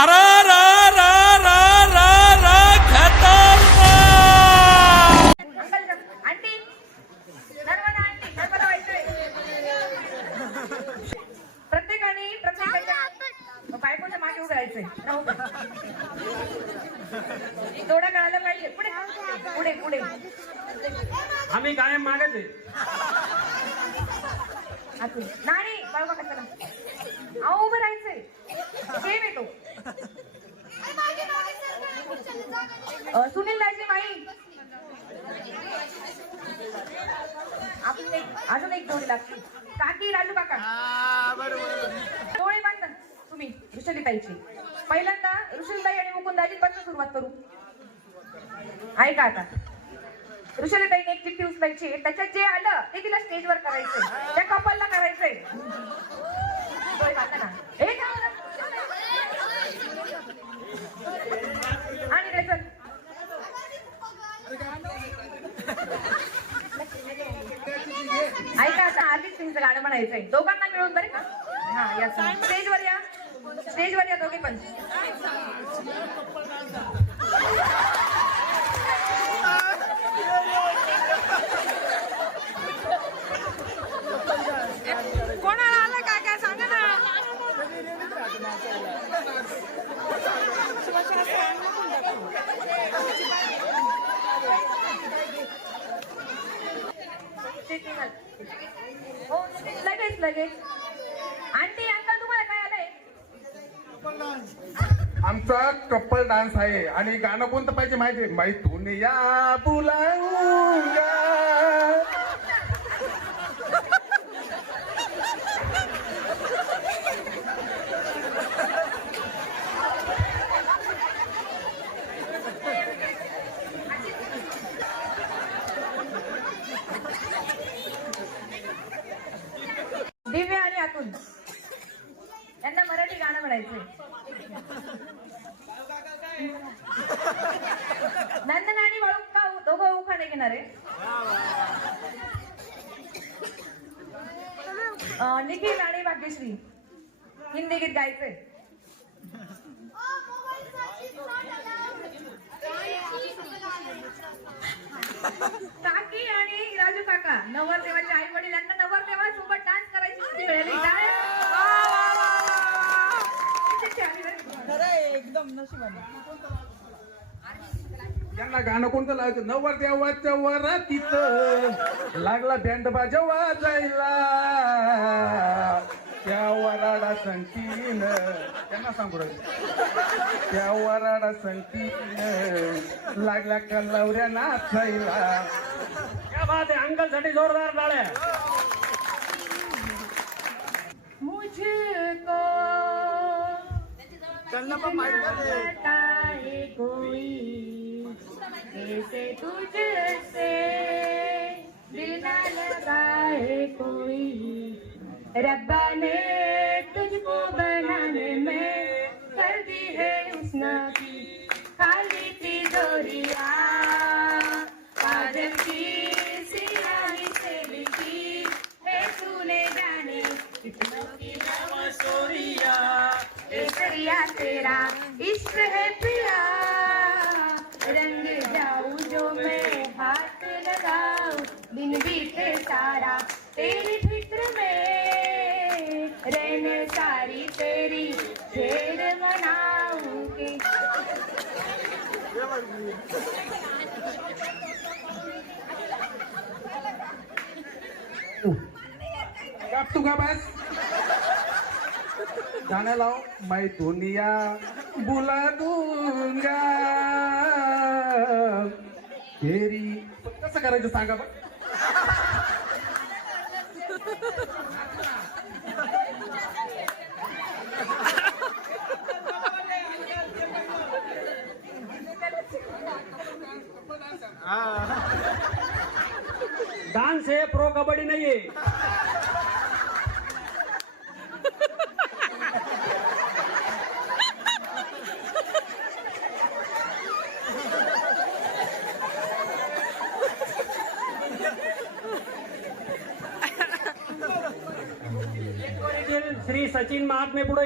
अरे रा रा रा रा रा खतरनाक. आंटी नर्मदा आंटी नर्मदा व्हायचंय. प्रत्येकाच्या बायकोच्या मागे उभं राहायचंय. थोडं कळायला पाहिजे. पुढे पुढे पुढे आम्ही कायम मागच आहे. नाही बाबा कशाला अहो उभं राहायचंय. गेम येतो. सुनील दाजी माई अजून एक जोडी लागते. काकी राजू काका डोळे बांधा तुम्ही ऋषलीताईची. पहिल्यांदा ऋषलीताई आणि मुकुंदाजींपासून सुरुवात करू. ऐका आता ऋषलीताईने एक चिठ्ठी उचलायची. त्याच्यात जे आलं ते तिला स्टेजवर करायचंय. त्या कपलला करायचंय. डोळे बांधा ना. आणि रे चल ऐका आता आर्थिक सिंगचं गाणं म्हणायचंय. दोघांना मिळून बरे का. हा या स्टेजवर या. स्टेजवर या दोघे पण. कोणाला आलं काय काय सांगा ना. हो लगेच लगेच. आंटी अंकल तुम्हाला काय आलंय. आमचा कपल डान्स आहे आणि गाणं कोणतं पाहिजे माहितीये. मैथून या बुलाऊंगा. दिव्या आणि अतुल यांना मराठी गाणं म्हणायचंय. नंदन आणि वळूका दोघं उखाणे घेणार आहे. निखिल आणि भाग्यश्री हिंदी गीत गायचंय. काकी आणि राजू काका नवरदेवाचे आई वडील यांना नवरदेवासोबत डान्स करायची संधी मिळाली. एकदम नशिबाने. यांना गाणं कोणतं लावायचं. नवरदेवाच्या वरातीत लागला बँड बाजा वाजायला. त्या वराडा संगतीन त्यांना सांगू राहिले. त्या वराडा संगतीन लागला कल्लावऱ्या नाचायला. क्या बात आहे. अंकल साठी जोरदार टाळ्या. मुझको बताए कोई ऐसे तुझसे दिल ना लगाए कोई. रब्बा ने तुझको बनाने में कर दी है हुस्न की खाली तिजोरिया. काजल की सियाही से लिखी है तूने जाने कितनों की लवसोरिया. केसरिया तेरा इश्क है पिया. रंग जाऊं जो मैं हाथ लगाऊं. दिन बीते सारा तेरी फिक्र में रहने सारी तेरी खेल मनाऊं की. गप तू का बस. गाणं लाव. मैथून या बुला दूंगा तेरी. कसं करायचं सांगा बघ. डान्स आहे, प्रो कबड्डी नाहीये. श्री सचिन महात्मे पुढे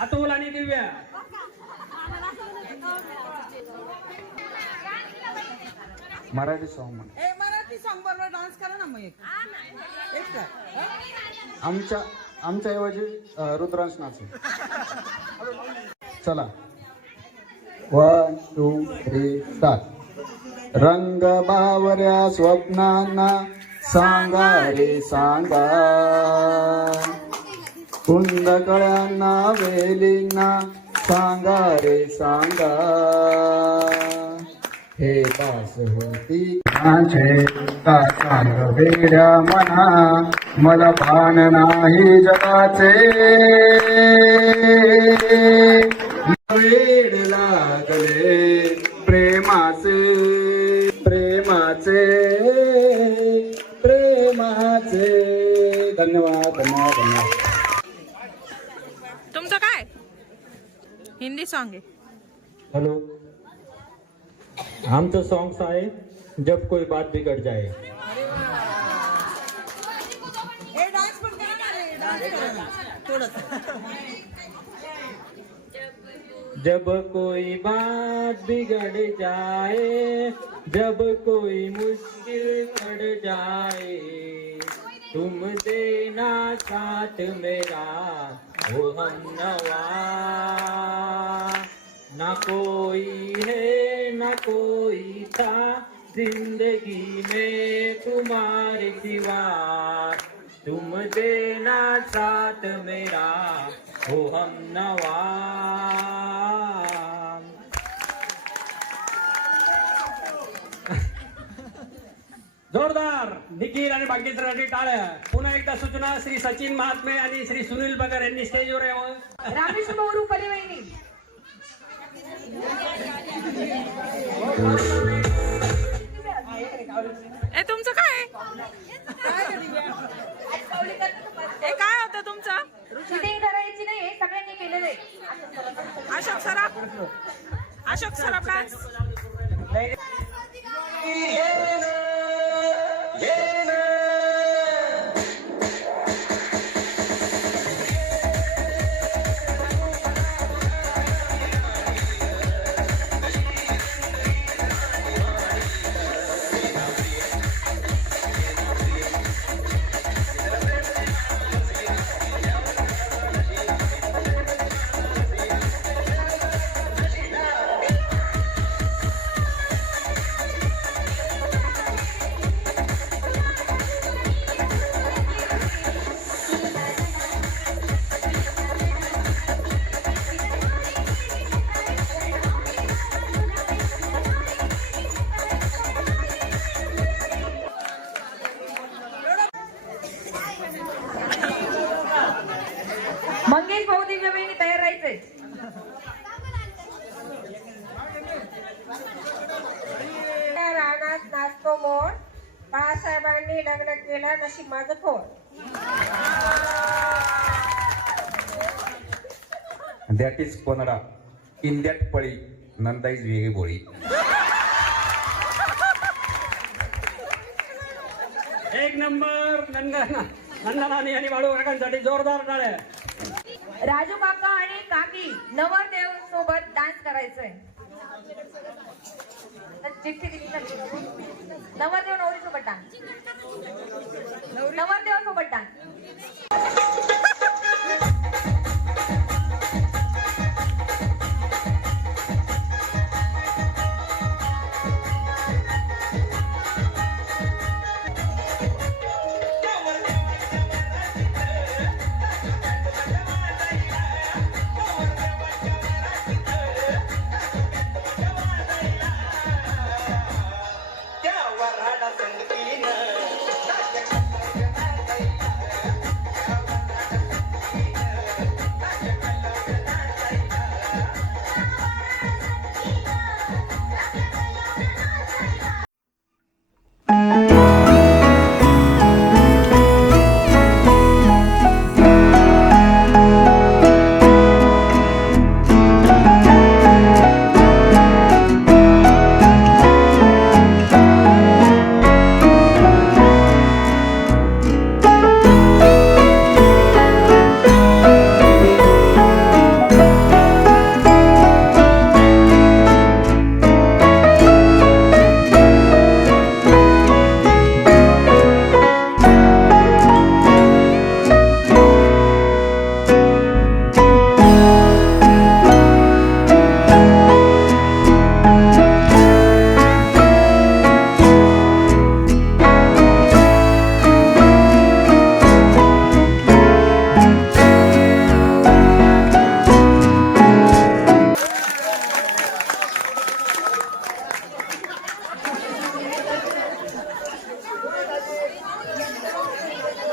अतुल आणि दिव्या. मराठी सॉन्ग म्हण. ए मराठी सॉन्ग बरोबर डान्स करा ना मग एक कर. आमच्या ऐवजी रुद्रांश नाचू. चला 1 2 3 स्टार्ट. रंग बावऱ्या स्वप्नांना सांगा रे सांगा, कुंद कळ्यांना वेलींना सांगा रे सांगा, हे दास होती माझे का सांग वेड्या मना, मला भान नाही जगाचे, वेड लागले प्रेमाचे प्रेमाचे प्रेमाचे. धन्यवाद धन्यवाद धन्यवाद. तुमचं काय हिंदी सॉन्ग आहे. हॅलो, आमचं सॉंग्स आहे जब कोई बात बिगड़ जाए. ए डान्स पण करा ना रे, डान्स करा ना थोडंसं. जब कोई बात बिगड़ जाए, जब कोई मुश्किल पड़ जाए, तुम देना साथ मेरा ओ हमनवा, ना कोई है ना कोई था जिंदगी में तुम्हारे सिवा, तुम देना साथ मेरा हो हमनवा. जोरदार निखिल आणि बाकीच्या टाळ्या. पुन्हा एकदा सूचना, श्री सचिन महात्मे आणि श्री सुनील बगर यांनी स्टेजवर यावं. रामेश मोरू पलिवैनी. ए तुमचं काय ए काय होतं तुमचं. चिटिंग करायची नाही, सगळ्यांनी केलेलं आहे. अशोक सराफ डान्स. मंगेश भाऊ दिव्याबाईंनी तयार राहायचंय. रानात नाचतो मोर, बाळासाहेबांनी लग्न केलं नशीब माझं फोर. दॅट इज कोनडा इन दॅट पळी नंदा इज वेगळी बोळी. एक नंबर नंदनानी आणि बाळू काकांसाठी जोरदार टाळ्या. राजू काका आणि काकी नवरदेव सोबत डान्स करायचंय. चिठ्ठी दिली ना. नवरदेव नवरी सोबत डान्स. नवरदेव सोबत डान्स.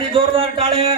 जोरदार टाळ्या